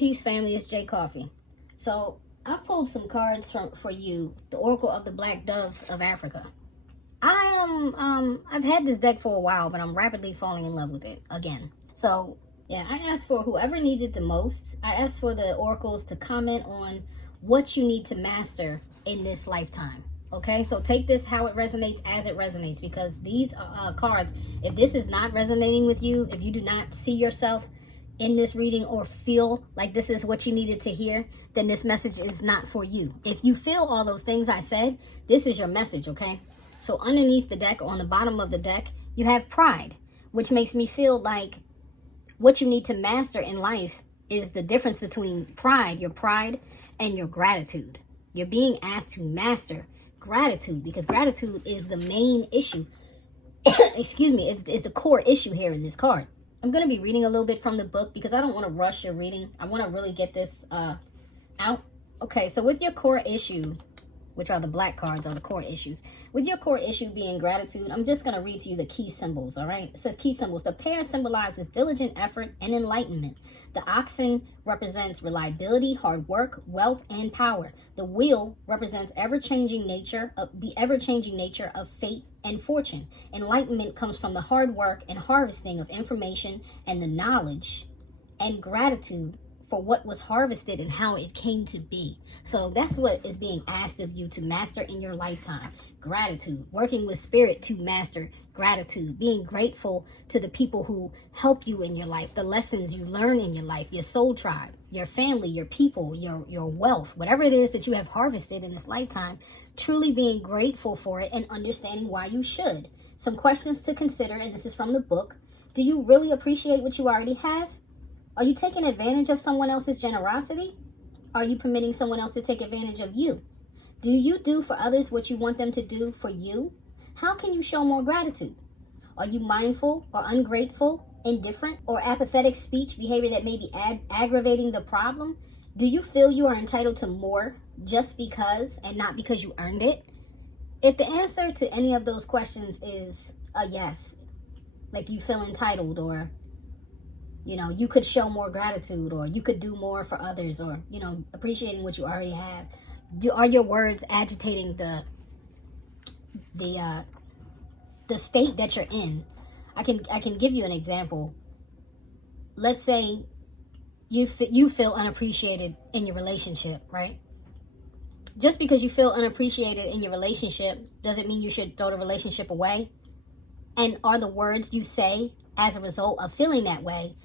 Peace, family. It's J Coffee. So I've pulled some cards for you, the Oracle of the Black Doves of Africa. I've had this deck for a while, but I'm rapidly falling in love with it again. So yeah, I asked for whoever needs it the most. I asked for the oracles to comment on what you need to master in this lifetime. Okay, so take this how it resonates as it resonates, because these cards, if this is not resonating with you, if you do not see yourself in this reading or feel like this is what you needed to hear, then this message is not for you. If you feel all those things I said, this is your message, okay? So underneath the deck, on the bottom of the deck, you have pride, which makes me feel like what you need to master in life is the difference between pride, your pride, and your gratitude. You're being asked to master gratitude, because gratitude is the main issue. Excuse me, it's the core issue here in this card. I'm going to be reading a little bit from the book because I don't want to rush your reading. I want to really get this out. Okay, so with your core issue, which are the black cards, are the core issues. With your core issue being gratitude, I'm just going to read to you the key symbols, all right? It says key symbols. The pear symbolizes diligent effort and enlightenment. The oxen represents reliability, hard work, wealth, and power. The wheel represents the ever-changing nature of fate and fortune. Enlightenment comes from the hard work and harvesting of information and the knowledge and gratitude for what was harvested and how it came to be. So that's what is being asked of you to master in your lifetime. Gratitude, working with spirit to master gratitude, being grateful to the people who help you in your life, the lessons you learn in your life, your soul tribe, your family, your people, your wealth, whatever it is that you have harvested in this lifetime, truly being grateful for it and understanding why you should. Some questions to consider, and this is from the book. Do you really appreciate what you already have? Are you taking advantage of someone else's generosity? Are you permitting someone else to take advantage of you? Do you do for others what you want them to do for you? How can you show more gratitude? Are you mindful or ungrateful, indifferent, or apathetic speech behavior that may be aggravating the problem? Do you feel you are entitled to more just because and not because you earned it? If the answer to any of those questions is a yes, like you feel entitled, or you could show more gratitude, or you could do more for others, or, appreciating what you already have. Are your words agitating the state that you're in? I can give you an example. Let's say you feel unappreciated in your relationship, right? Just because you feel unappreciated in your relationship doesn't mean you should throw the relationship away. And are the words you say as a result of feeling that way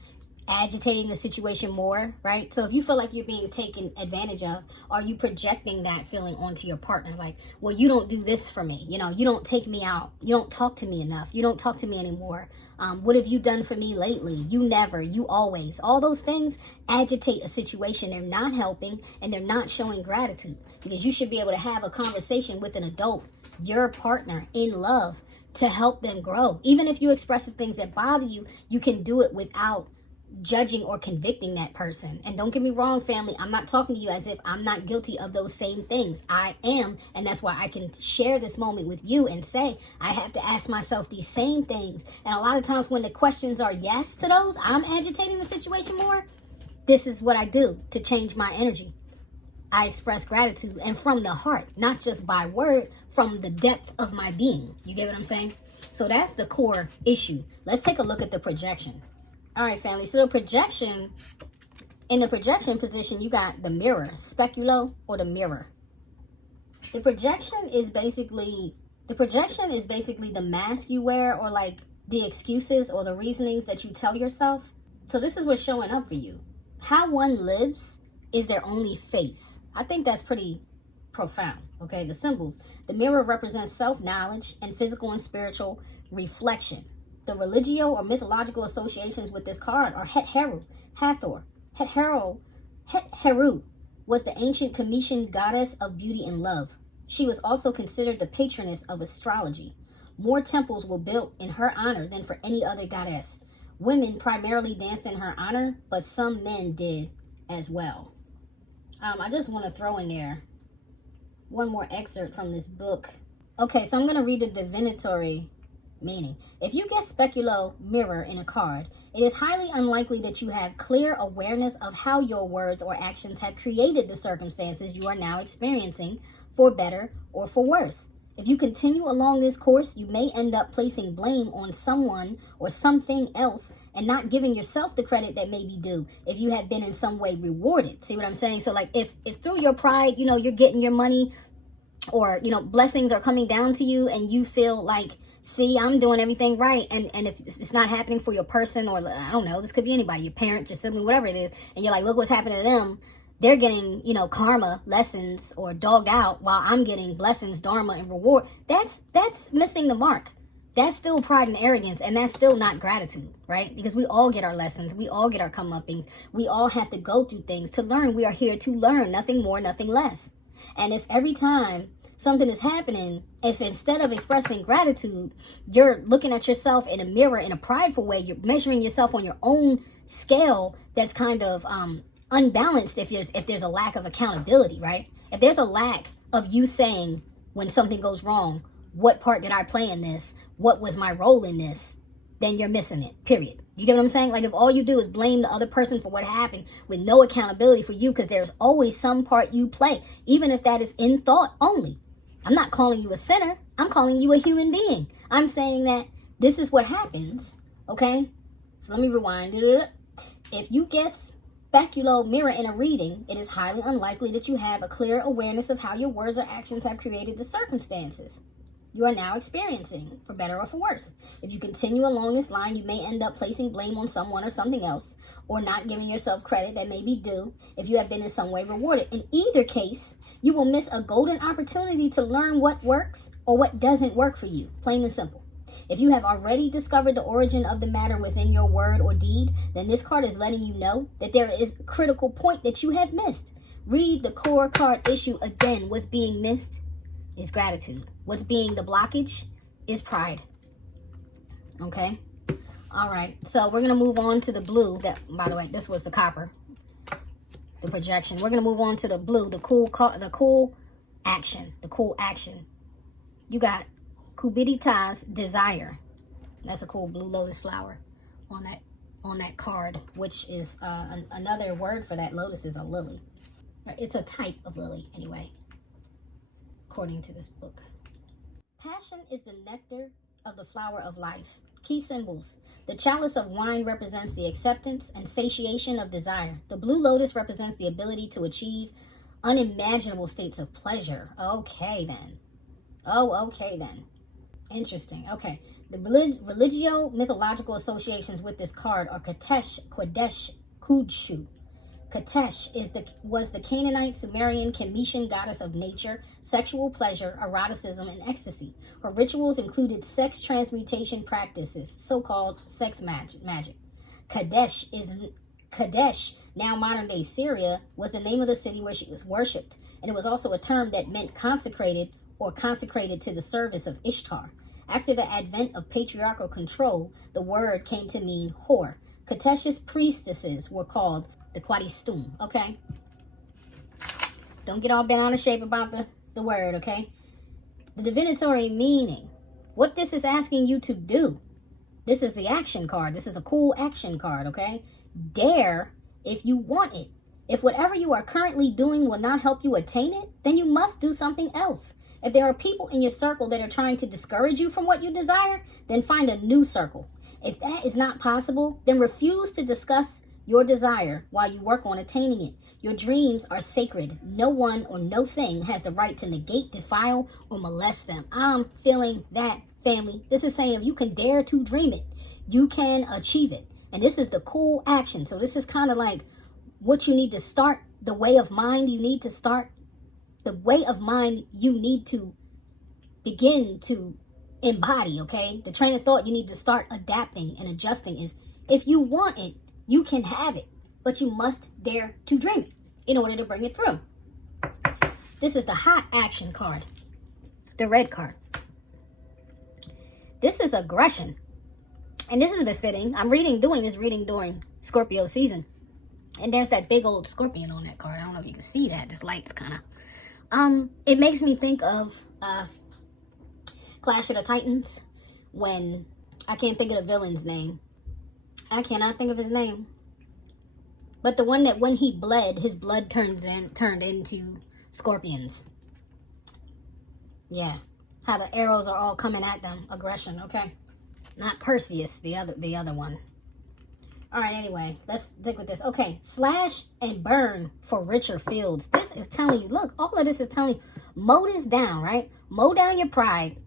agitating the situation more, right? So if you feel like you're being taken advantage of, are you projecting that feeling onto your partner? Like, well, you don't do this for me. You don't take me out. You don't talk to me enough. You don't talk to me anymore. What have you done for me lately? You never, you always. All those things agitate a situation. They're not helping, and they're not showing gratitude, because you should be able to have a conversation with an adult, your partner, in love, to help them grow. Even if you express the things that bother you, you can do it without judging or convicting that person. And don't get me wrong, family, I'm not talking to you as if I'm not guilty of those same things. I am, and that's why I can share this moment with you and say I have to ask myself these same things. And a lot of times when the questions are yes to those, I'm agitating the situation more. This is what I do to change my energy. I express gratitude, and from the heart, not just by word, from the depth of my being. You get what I'm saying? So that's the core issue. Let's take a look at the projection. All right, family. So the projection, in the projection position, you got the mirror, speculo, or the mirror. The projection is basically the mask you wear, or like the excuses or the reasonings that you tell yourself. So this is what's showing up for you. How one lives is their only face. I think that's pretty profound. Okay, the symbols. The mirror represents self-knowledge and physical and spiritual reflection. The religio or mythological associations with this card are Het-Heru, Hathor. Het-Heru was the ancient Cometian goddess of beauty and love. She was also considered the patroness of astrology. More temples were built in her honor than for any other goddess. Women primarily danced in her honor, but some men did as well. I just want to throw in there one more excerpt from this book. Okay, so I'm going to read the divinatory Meaning, if you get speculo mirror in a card, it is highly unlikely that you have clear awareness of how your words or actions have created the circumstances you are now experiencing, for better or for worse. If you continue along this course, you may end up placing blame on someone or something else and not giving yourself the credit that may be due if you have been in some way rewarded. See what I'm saying? So like if through your pride, you know, you're getting your money, or, you know, blessings are coming down to you and you feel like, see, I'm doing everything right. And if it's not happening for your person, or I don't know, this could be anybody, your parent, your sibling, whatever it is. And you're like, look what's happening to them. They're getting, you know, karma, lessons, or dogged out while I'm getting blessings, dharma, and reward. That's missing the mark. That's still pride and arrogance, and that's still not gratitude, right? Because we all get our lessons. We all get our comeuppings. We all have to go through things to learn. We are here to learn, nothing more, nothing less. And if every time something is happening, if instead of expressing gratitude, you're looking at yourself in a mirror in a prideful way, you're measuring yourself on your own scale that's kind of unbalanced, if there's a lack of accountability, right? If there's a lack of you saying when something goes wrong, what part did I play in this? What was my role in this? Then you're missing it, period. You get what I'm saying? Like if all you do is blame the other person for what happened with no accountability for you, because there's always some part you play, even if that is in thought only. I'm not calling you a sinner. I'm calling you a human being. I'm saying that this is what happens, okay? So let me rewind. If you guess speculo mirror in a reading, it is highly unlikely that you have a clear awareness of how your words or actions have created the circumstances you are now experiencing, for better or for worse. If you continue along this line, you may end up placing blame on someone or something else, or not giving yourself credit that may be due if you have been in some way rewarded. In either case, you will miss a golden opportunity to learn what works or what doesn't work for you, plain and simple. If you have already discovered the origin of the matter within your word or deed, then this card is letting you know that there is a critical point that you have missed. Read the core card issue again. What's being missed is gratitude. What's being the blockage is pride. Okay? All right. So we're going to move on to the blue. That, by the way, this was the copper, the projection. We're going to move on to the blue, the cool action. You got Kubidita's desire. That's a cool blue lotus flower on that card, which is another word for that lotus is a lily. It's a type of lily anyway, according to this book. Passion is the nectar of the flower of life. Key symbols. The chalice of wine represents the acceptance and satiation of desire. The blue lotus represents the ability to achieve unimaginable states of pleasure. Okay then. Interesting. Okay. The religio-mythological associations with this card are Katesh, Kwadesh, Kudshu. Katesh was the Canaanite, Sumerian, Chemician goddess of nature, sexual pleasure, eroticism, and ecstasy. Her rituals included sex transmutation practices, so-called sex magic. Kadesh, now modern-day Syria, was the name of the city where she was worshipped, and it was also a term that meant consecrated or consecrated to the service of Ishtar. After the advent of patriarchal control, the word came to mean whore. Katesh's priestesses were called the Quadistum, okay? Don't get all bent out of shape about the word, okay? The divinatory meaning. What this is asking you to do. This is the action card. This is a cool action card, okay? Dare if you want it. If whatever you are currently doing will not help you attain it, then you must do something else. If there are people in your circle that are trying to discourage you from what you desire, then find a new circle. If that is not possible, then refuse to discuss your desire while you work on attaining it. Your dreams are sacred. No one or no thing has the right to negate, defile, or molest them. I'm feeling that, family. This is saying if you can dare to dream it, you can achieve it. And this is the cool action. So this is kind of like what you need to start, the way of mind you need to start, the way of mind you need to begin to embody, okay? The train of thought you need to start adapting and adjusting is, if you want it, you can have it, but you must dare to dream it in order to bring it through. This is the hot action card, the red card. This is aggression, and this is befitting. I'm doing this reading during Scorpio season, and there's that big old scorpion on that card. I don't know if you can see that. This light's kind of, it makes me think of Clash of the Titans, when, I can't think of the villain's name. I cannot think of his name. But the one that when he bled, his blood turned into scorpions. Yeah. How the arrows are all coming at them. Aggression, okay? Not Perseus, the other one. All right, anyway, let's stick with this. Okay, slash and burn for richer fields. This is telling you, look, all of this is telling you, mow this down, right? Mow down your pride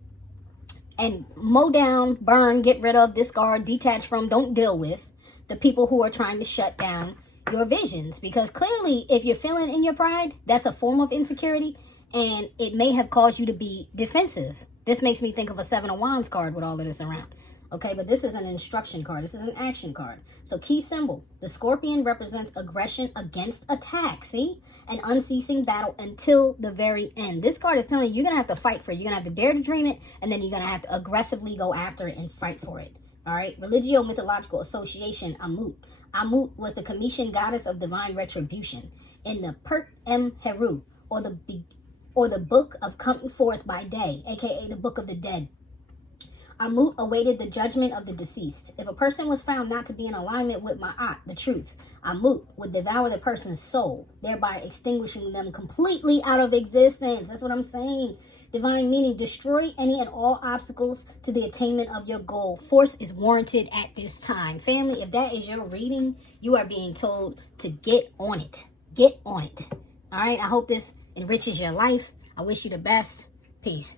and mow down, burn, get rid of, discard, detach from, don't deal with the people who are trying to shut down your visions. Because clearly, if you're feeling in your pride, that's a form of insecurity, and it may have caused you to be defensive. This makes me think of a Seven of Wands card with all of this around. Okay, but this is an instruction card. This is an action card. So key symbol, the scorpion represents aggression against attack. See? An unceasing battle until the very end. This card is telling you you're going to have to fight for it. You're going to have to dare to dream it, and then you're going to have to aggressively go after it and fight for it. All right? Religio-mythological association, Amut. Amut was the Cometian goddess of divine retribution. In the Pert Em Heru, or the book of coming forth by day, aka the book of the dead. Amut awaited the judgment of the deceased. If a person was found not to be in alignment with Ma'at, the truth, Amut would devour the person's soul, thereby extinguishing them completely out of existence. That's what I'm saying. Divine meaning, destroy any and all obstacles to the attainment of your goal. Force is warranted at this time. Family, if that is your reading, you are being told to get on it. Get on it. All right, I hope this enriches your life. I wish you the best. Peace.